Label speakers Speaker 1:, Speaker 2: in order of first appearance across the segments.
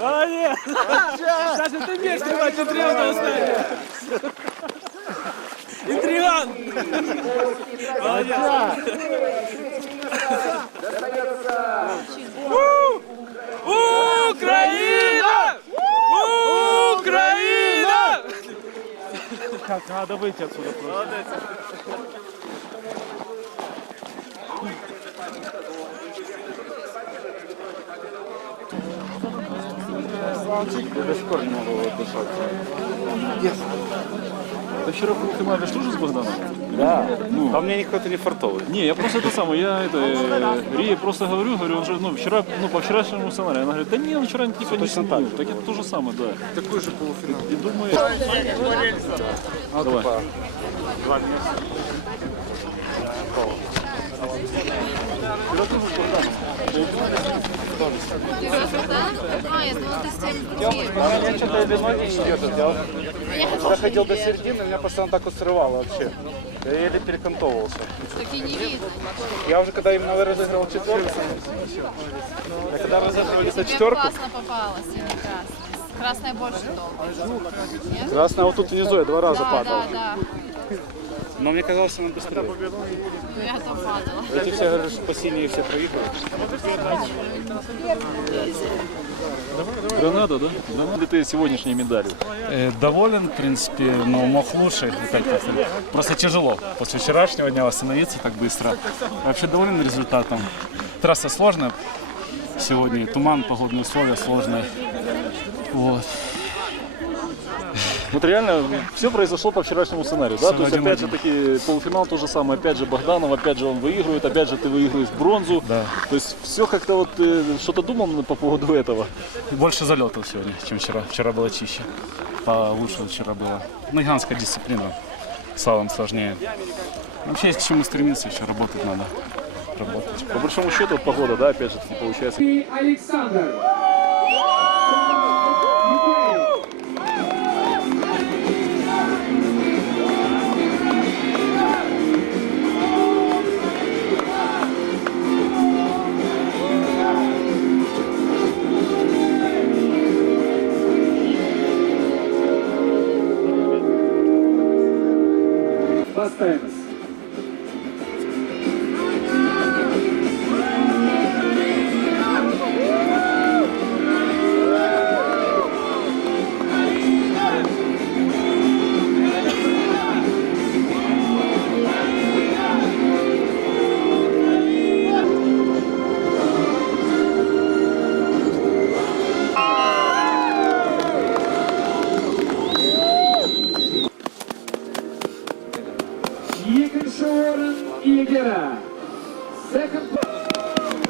Speaker 1: Молодец! Саша, ты умеешь снимать интриган успех. Интриган! Молодец! Украина! Украина!
Speaker 2: Как надо выйти отсюда просто.
Speaker 3: До сих пор не могу вот дышать.
Speaker 2: Ты вчера был, ты говоришь, тоже с Богданом?
Speaker 3: Да. Ну. А мне никто-то не фартовый.
Speaker 2: Не, я просто это самое, я это, э, Рие просто говорю, говорю, он же, ну, вчера, ну, по вчерашнему сценарию, она говорит, да не, он вчера типа не
Speaker 3: так
Speaker 2: Так это то же самое, да.
Speaker 3: Такой же полуфинал.
Speaker 2: И думаю,
Speaker 3: Ну,
Speaker 2: Давай.
Speaker 3: типа,
Speaker 4: А, я думала, ты с тем другим.
Speaker 3: у меня что-то вино не. Я вот доходил до середины, меня постоянно так вот срывало вообще. Я еле перекантовывался.
Speaker 4: Так и не видно.
Speaker 3: Я уже когда именно разыгрывал четверку, я когда разыгрывали за четверку,
Speaker 4: классно попала синий-красный. Красная больше. Нет?
Speaker 3: красная вот тут внизу я два раза
Speaker 4: Да,
Speaker 3: падал.
Speaker 4: да, да.
Speaker 3: Но мне казалось, она быстрее.
Speaker 4: Ну, я там падала.
Speaker 3: Эти все говорят, что по синей все проигрывают.
Speaker 2: граната, да? Граната ты сегодняшней медалью.
Speaker 5: Э, Доволен, в принципе, но мог лучше. Как это, Просто тяжело после вчерашнего дня восстановиться так быстро. Вообще доволен результатом. Трасса сложная сегодня. Туман, погодные условия сложные. Вот.
Speaker 2: Вот реально все произошло по вчерашнему сценарию, да? То есть опять же таки полуфинал то же самое, опять же Богданов, опять же он выигрывает, опять же ты выигрываешь бронзу.
Speaker 5: Да.
Speaker 2: То есть все как-то вот э, что-то думал по поводу этого.
Speaker 5: Больше залетов сегодня, чем вчера. Вчера было чище. Получше вчера было. Ну, гигантская дисциплина. Славам сложнее. Вообще есть к чему стремиться, еще работать надо. Работать.
Speaker 2: По большому счету вот погода, да, опять же таки получается.
Speaker 6: И Александр. Thanks. Jiegenshorn Iegera. Second place.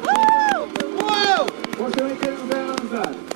Speaker 6: Woo! Woo! Poštovani Kevin Van